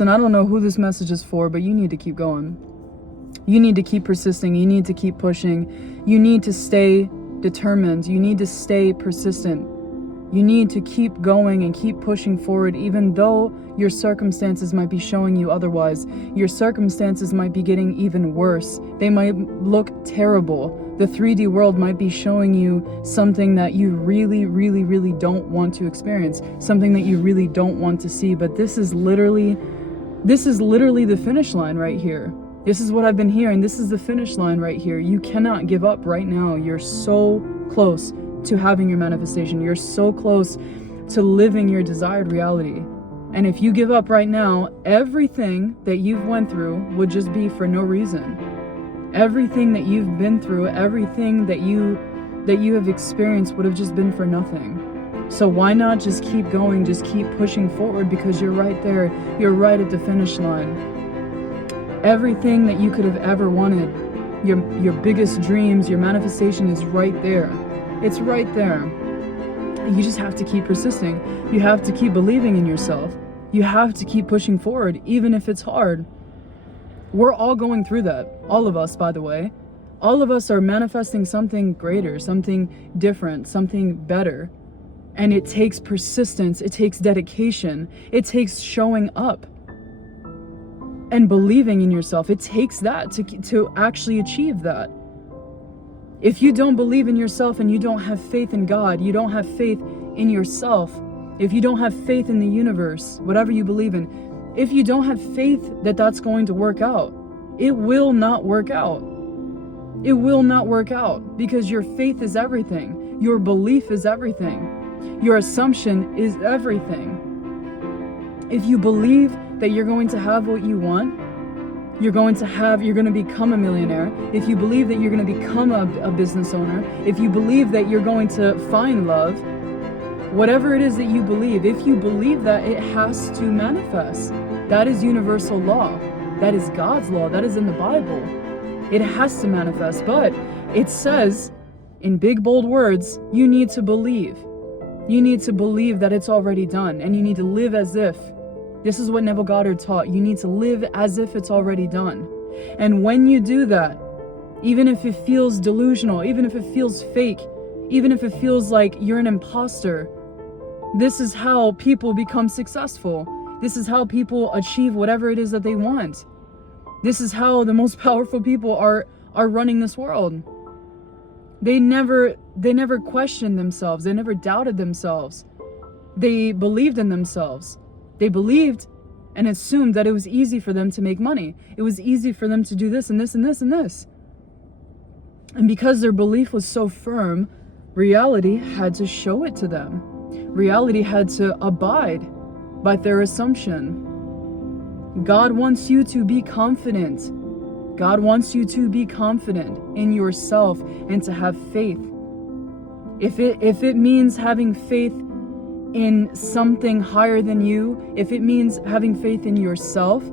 And I don't know who this message is for, but you need to keep going. You need to keep persisting. You need to keep pushing. You need to stay determined. You need to stay persistent. You need to keep going and keep pushing forward, even though your circumstances might be showing you otherwise. Your circumstances might be getting even worse. They might look terrible. The 3D world might be showing you something that you really, really, really don't want to experience, something that you really don't want to see. But this is literally the finish line right here. This is what I've been hearing. This is the finish line right here. You cannot give up right now. You're so close to having your manifestation. You're so close to living your desired reality. And if you give up right now, everything that you've went through would just be for no reason. Everything that you've been through, everything that you have experienced would have just been for nothing. So why not just keep going, just keep pushing forward, because you're right there. You're right at the finish line. Everything that you could have ever wanted, your biggest dreams, your manifestation is right there. It's right there. You just have to keep persisting. You have to keep believing in yourself. You have to keep pushing forward, even if it's hard. We're all going through that. All of us, by the way. All of us are manifesting something greater, something different, something better. And it takes persistence. It takes dedication. It takes showing up and believing in yourself. It takes that to actually achieve that. If you don't believe in yourself and you don't have faith in God, you don't have faith in yourself, if you don't have faith in the universe, whatever you believe in, if you don't have faith that that's going to work out, it will not work out. It will not work out, because your faith is everything. Your belief is everything. Your assumption is everything. If you believe that you're going to have what you want, you're going to become a millionaire. If you believe that you're going to become a business owner, if you believe that you're going to find love, whatever it is that you believe, if you believe that, it has to manifest. That is universal law. That is God's law. That is in the Bible. It has to manifest. But it says in big, bold words, you need to believe. You need to believe that it's already done, and you need to live as if. This is what Neville Goddard taught. You need to live as if it's already done. And when you do that, even if it feels delusional, even if it feels fake, even if it feels like you're an imposter, this is how people become successful. This is how people achieve whatever it is that they want. This is how the most powerful people are running this world. They never questioned themselves. They never doubted themselves. They believed in themselves. They believed and assumed that it was easy for them to make money. It was easy for them to do this and this and this and this. And because their belief was so firm, reality had to show it to them. Reality had to abide by their assumption. God wants you to be confident. God wants you to be confident in yourself and to have faith. If it means having faith in something higher than you, if it means having faith in yourself,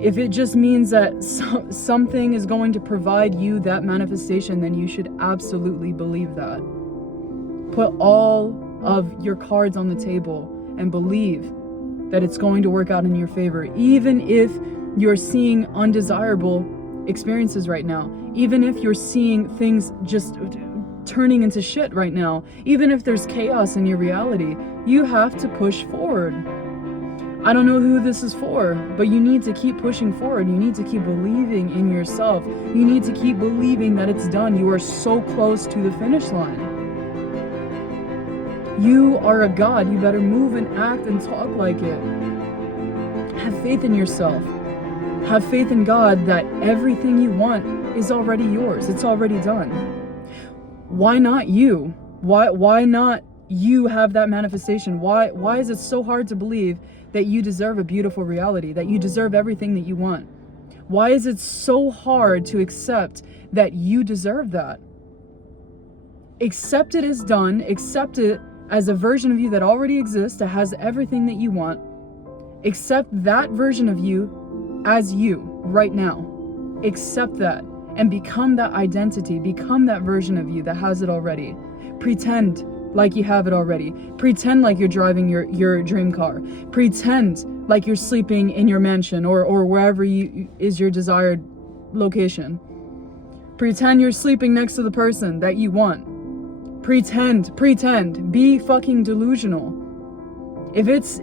if it just means that something is going to provide you that manifestation, then you should absolutely believe that. Put all of your cards on the table and believe that it's going to work out in your favor, even if you're seeing undesirable experiences right now, even if you're seeing things just turning into shit right now, even if there's chaos in your reality, you have to push forward. I don't know who this is for, but you need to keep pushing forward. You need to keep believing in yourself. You need to keep believing that it's done. You are so close to the finish line. You are a God. You better move and act and talk like it. Have faith in yourself. Have faith in God that everything you want is already yours. It's already done. Why not you? Why not you have that manifestation? Why is it so hard to believe that you deserve a beautiful reality, that you deserve everything that you want? Why is it so hard to accept that you deserve that? Accept it as done. Accept it as a version of you that already exists, that has everything that you want. Accept that version of you as you right now. Accept that and become that identity. Become that version of you that has it already. Pretend like you have it already. Pretend like you're driving your dream car. Pretend like you're sleeping in your mansion or wherever is your desired location. Pretend you're sleeping next to the person that you want. Pretend. Be fucking delusional. If it's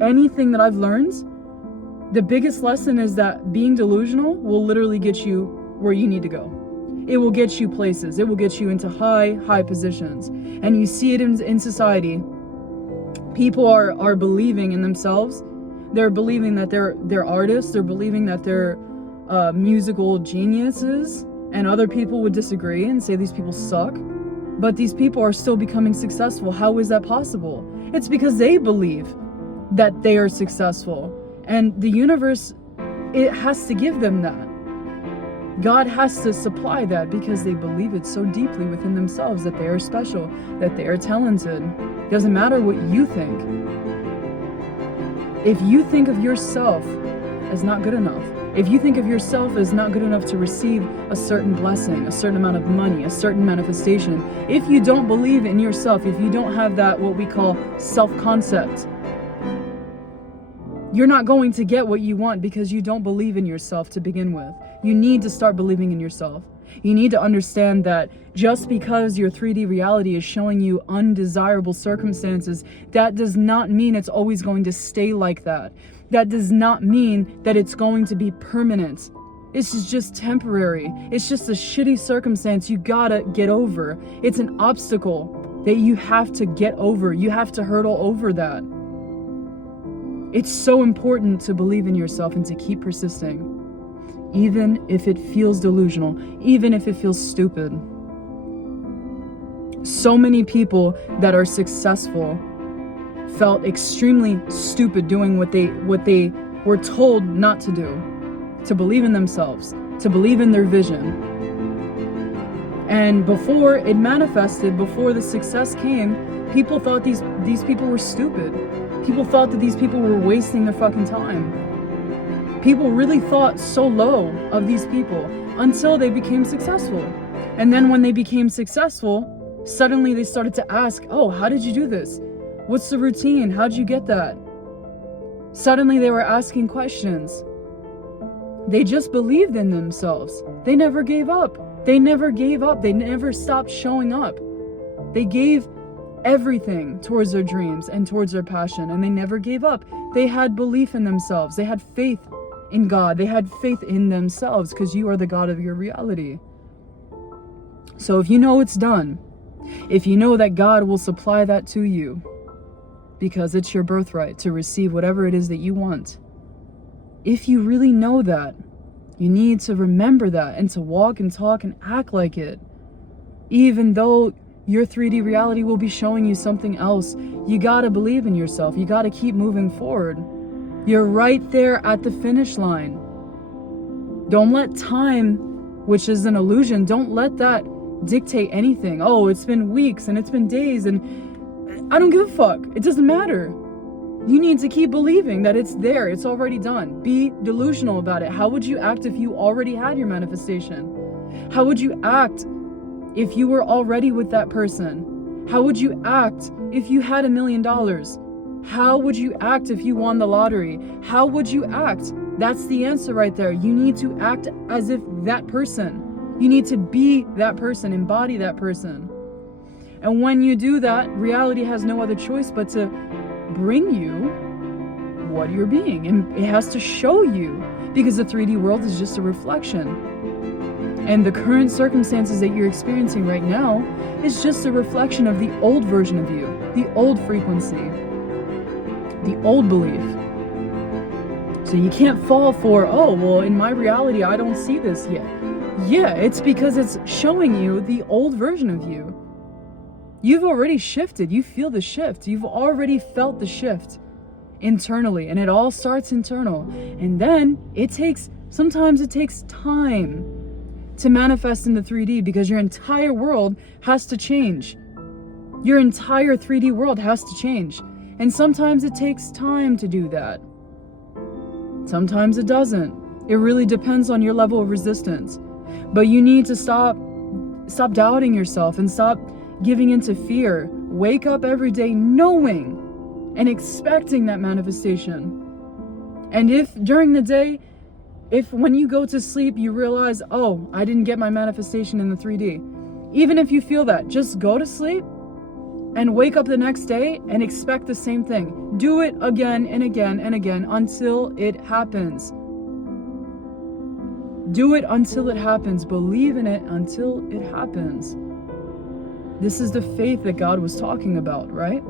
anything that I've learned, the biggest lesson is that being delusional will literally get you where you need to go. It will get you places. It will get you into high positions. And you see it in society. People are believing in themselves. They're believing that they're artists. They're believing that they're musical geniuses. And other people would disagree and say these people suck. But these people are still becoming successful. How is that possible? It's because they believe that they are successful. And the universe, it has to give them that. God has to supply that because they believe it so deeply within themselves that they are special, that they are talented. Doesn't matter what you think. If you think of yourself as not good enough, if you think of yourself as not good enough to receive a certain blessing, a certain amount of money, a certain manifestation, if you don't believe in yourself, if you don't have that, what we call self-concept, you're not going to get what you want because you don't believe in yourself to begin with. You need to start believing in yourself. You need to understand that just because your 3D reality is showing you undesirable circumstances, that does not mean it's always going to stay like that. That does not mean that it's going to be permanent. It's just temporary. It's just a shitty circumstance you gotta get over. It's an obstacle that you have to get over. You have to hurdle over that. It's so important to believe in yourself and to keep persisting, even if it feels delusional, even if it feels stupid. So many people that are successful felt extremely stupid doing what they were told not to do, to believe in themselves, to believe in their vision. And before it manifested, before the success came, people thought these people were stupid. People thought that these people were wasting their fucking time. People really thought so low of these people until they became successful. And then when they became successful, suddenly they started to ask, oh, how did you do this? What's the routine? How'd you get that? Suddenly they were asking questions. They just believed in themselves. They never gave up. They never gave up. They never stopped showing up. They gave everything towards their dreams and towards their passion, and they never gave up. They had belief in themselves. They had faith in God. They had faith in themselves because you are the God of your reality. So if you know it's done, if you know that God will supply that to you because it's your birthright to receive whatever it is that you want, if you really know that, you need to remember that and to walk and talk and act like it. Even though your 3D reality will be showing you something else, you gotta believe in yourself. You gotta keep moving forward. You're right there at the finish line. Don't let time, which is an illusion, don't let that dictate anything. Oh, it's been weeks and it's been days and I don't give a fuck. It doesn't matter. You need to keep believing that it's there. It's already done. Be delusional about it. How would you act if you already had your manifestation? How would you act if you were already with that person? How would you act if you had $1 million? How would you act if you won the lottery? How would you act? That's the answer right there. You need to act as if that person. You need to be that person, embody that person. And when you do that, reality has no other choice but to bring you what you're being. And it has to show you, because the 3D world is just a reflection. And the current circumstances that you're experiencing right now is just a reflection of the old version of you, the old frequency, the old belief. So you can't fall for, oh, well, in my reality, I don't see this yet. Yeah, it's because it's showing you the old version of you. You've already shifted. You feel the shift. You've already felt the shift internally, and it all starts internal. And then sometimes it takes time to manifest in the 3D because your entire world has to change. Your entire 3D world has to change. And sometimes it takes time to do that. Sometimes it doesn't. It really depends on your level of resistance. But you need to stop doubting yourself and stop giving into fear. Wake up every day knowing and expecting that manifestation. And if during the day, if when you go to sleep you realize, oh, I didn't get my manifestation in the 3D, even if you feel that, just go to sleep and wake up the next day and expect the same thing. Do it again and again and again until it happens. Do it until it happens. Believe in it until it happens. This is the faith that God was talking about, right?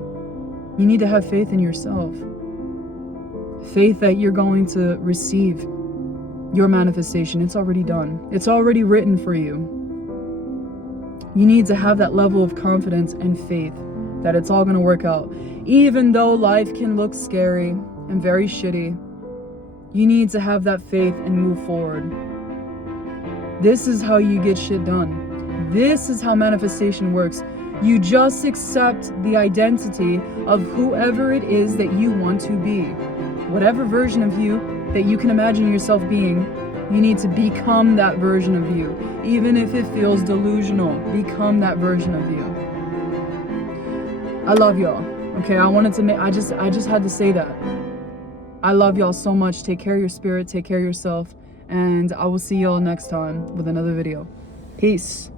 You need to have faith in yourself. Faith that you're going to receive your manifestation. It's already done. It's already written for you. You need to have that level of confidence and faith that it's all going to work out. Even though life can look scary and very shitty, you need to have that faith and move forward. This is how you get shit done. This is how manifestation works. You just accept the identity of whoever it is that you want to be. Whatever version of you that you can imagine yourself being, you need to become that version of you. Even if it feels delusional, become that version of you. I love y'all. Okay, I just had to say that. I love y'all so much. Take care of your spirit, take care of yourself, and I will see y'all next time with another video. Peace.